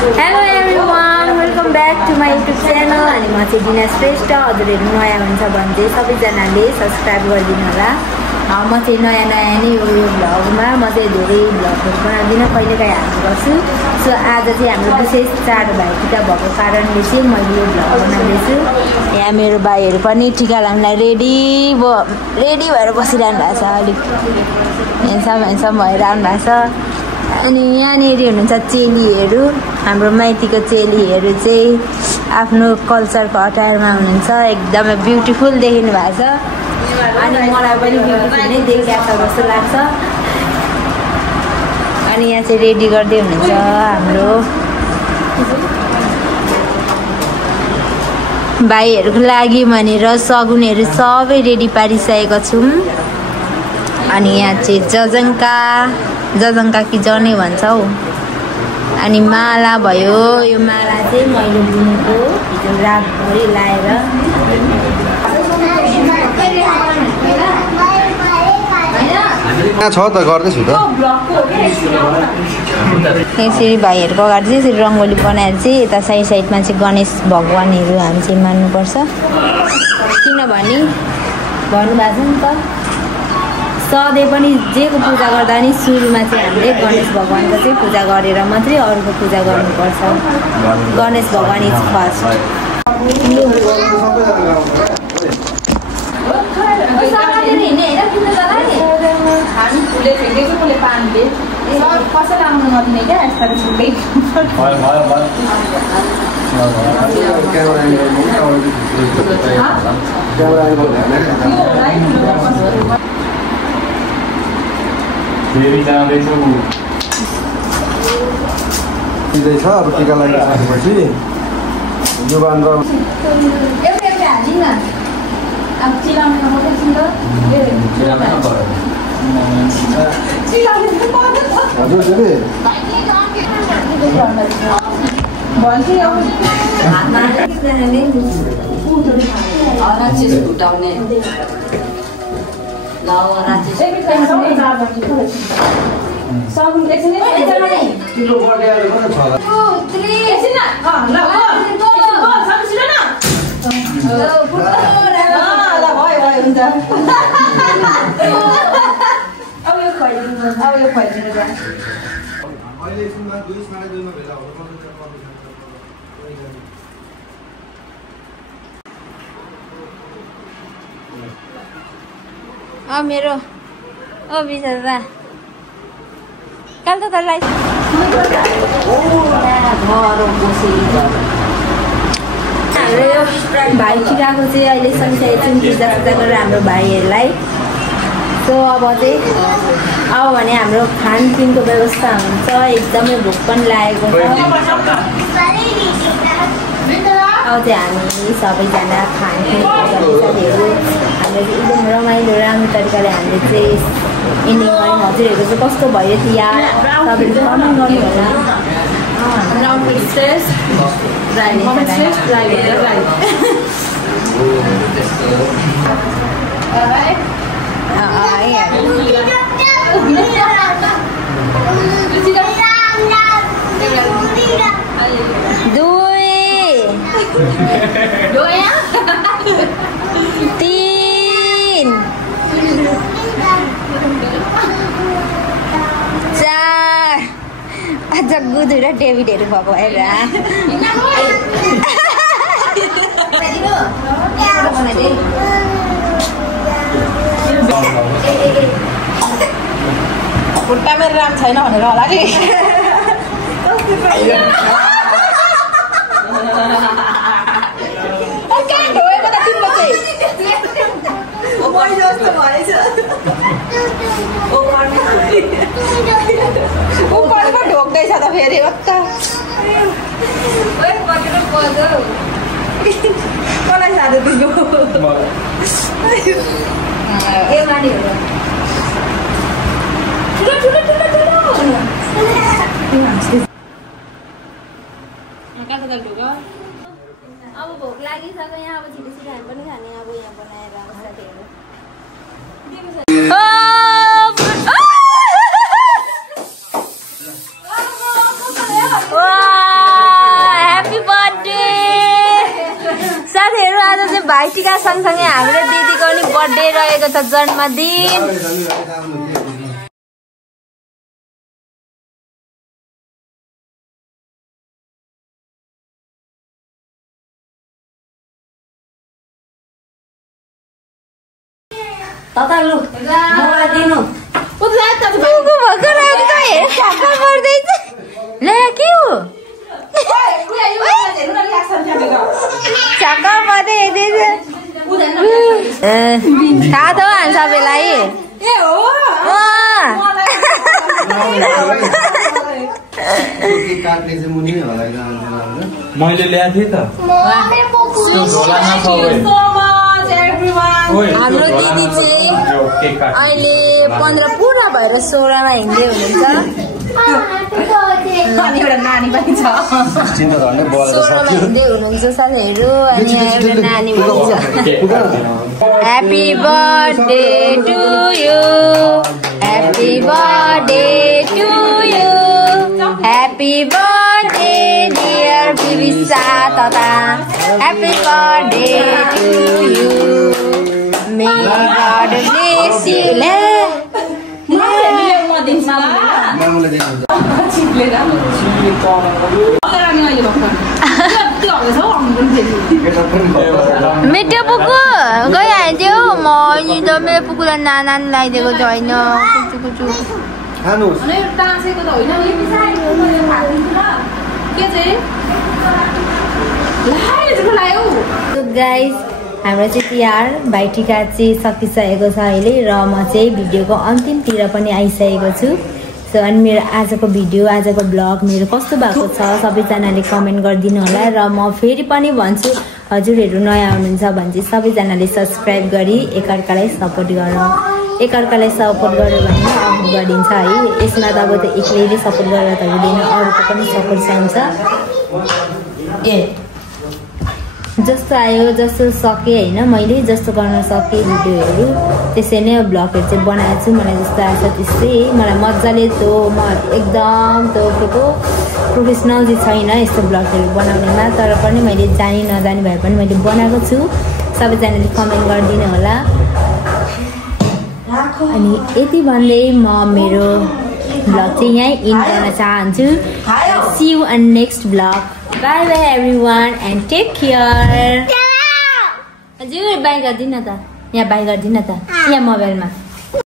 Hello everyone, welcome back to my YouTube channel. अनि म चाहिँ दिना श्रेष्ठ। हजुरहरु नयाँ हुन्छ भने चाहिँ सबैजनाले सब्स्क्राइब गरिदिनु होला। म चाहिँ नयाँ नै यो भ्लगमा म चाहिँ धेरै भ्लगहरु बनाउँदिन, कहिलेकाहीँ हाल्ने गर्छु। सो आज चाहिँ हाम्रो विशेष चाड भाइटिका भएको कारणले चाहिँ मैले यो भ्लग बनाउँदैछु। यहाँ मेरो भाइहरु पनि टिका लगाउनलाई रेडी भएर बसिरहनु भएको छ। अलिक हेन्सम भएर आउनु भएको छ। अनि यहाँनिर हुनुहुन्छ चेलीहरू, हाम्रो माइतीको चेलीहरू चाहिँ आफ्नो कल्चरको अटायरमा हुनुहुन्छ। एकदमै ब्युटिफुल देखिनु भएको छ। अनि मलाई पनि ब्युटिफुल नै देखिएको जस्तो लाग्छ। अनि यहाँ चाहिँ रेडी गर्दै हुनुहुन्छ हाम्रो भाइहरूको लागि भनेर सगुनहरू सबै रेडी पारिसकेको छौँ। अनि यहाँ चाहिँ जजङ्का कि जनै भन्छ हौ। अनि माला भयो, यो माला चाहिँ मैले बुनेको, हिजो रातभरि लाएर। छ त गर्दैछु त। यसरी भाइहरूको अगाडि चाहिँ यसरी रङ्गोली बनाएर चाहिँ यता साइडमा चाहिँ गणेश भगवानहरू हामी चाहिँ मान्नुपर्छ। किनभने भन्नुभएको छ नि त, सधैँ पनि जेको पूजा गर्दा नि सुरुमा चाहिँ हामीले गणेश भगवानको चाहिँ पूजा गरेर मात्रै अरूको पूजा गर्नुपर्छ। गणेश भगवान इज फर्स्ट। दिँदैछ अब टिका लगाइसकेपछि यो बान्द मेरो बिचरा काल त तलाई हाम्रो यो भाइटिकाको चाहिँ अहिले सकिसकेको छौँ। पूजा गरेर हाम्रो भाइहरूलाई। सो अब चाहिँ भने हाम्रो खानपिनको व्यवस्था हुन्छ। एकदमै भोक पनि लागेको छ। अब चाहिँ हामी सबैजना खानपिन साथीहरू हामीले एकदम रमाइलो राम्रो तरिकाले हामीले चाहिँ इन्डिङ गऱ्यौँ। हजुरहरूको चाहिँ कस्तो भयो तिहार तपाईँले कमेन्ट गर्नु होला। तीन चार जग्गु दुई र डेभिडहरू भएको भएर खुट्टा मेरो राम्रो छैन भनेर होला नि। ढोक्दैछ त फेरि कसलाई साधु दिनु अब भोक लागिसक्यो। यहाँ अब छिटो छिटो हामी पनि खाने। अब यहाँ बनाएर साथीहरू Wow! टिका सँगसँगै हाम्रो दिदीको पनि बर्थडे रहेको छ, जन्मदिन। तता लु मलाई दिनु थाहा छ हामी सबैलाई। मैले ल्याएको थिएँ त हाम्रो दिदी चाहिँ अहिले 15 पुरा भएर 16मा हिँड्दै हुनुहुन्छ। एउटा नानी पनि छ। 16मा हिँड्दै हुनुहुन्छ साथीहरू, अनि एउटा नानी पनि छ। Happy birthday to you, happy birthday to you, happy birthday dear Bibisa तता, happy birthday to you, may God bless you. ले मिठो पुग्गु गइहाल्थ्यो। म अहिले त मेरो पुग्गुलाई नानी लगाइदिएको छैन। गाइस हाम्रो चाहिँ तिहार भाइटिका चाहिँ सकिसकेको छ अहिले, र म चाहिँ भिडियोको अन्तिमतिर पनि आइसकेको छु। सो अनि मेरो आजको भिडियो, आजको ब्लग मेरो कस्तो भएको छ सबैजनाले कमेन्ट गरिदिनु होला। र म फेरि पनि भन्छु, हजुरहरू नयाँ हुनुहुन्छ भने चाहिँ सबैजनाले सब्सक्राइब गरी एकअर्कालाई सपोर्ट गरौँ। एकअर्कालाई सपोर्ट गर्यो भने अघि गरिन्छ है। यसमा त अब त एक्लैले सपोर्ट गरेर त हुँदैन, अरूको पनि सपोर्ट चाहिन्छ। जस्तो आयो जस्तो सकेँ होइन, मैले जस्तो गर्न सकेँ भिडियोहरू त्यसै नै ब्लगहरू चाहिँ बनाएको छु। मलाई जस्तो आएको छ त्यस्तै मलाई मजाले म एकदम के को प्रोफेसनल चाहिँ छैन यस्तो ब्लगहरू बनाउनेमा, तर पनि मैले जानी नजानी भए पनि मैले बनाएको छु। सबैजनाले कमेन्ट गरिदिनु होला। अनि यति भन्दै म मेरो ब्लग चाहिँ यहीँ इन्ड गर्न चाहन्छु। See you on next blog. Bye bye everyone and take care. हजुर बाई गर्दिन त, यहाँ बाई गर्दिन त, यहाँ मोबाइलमा।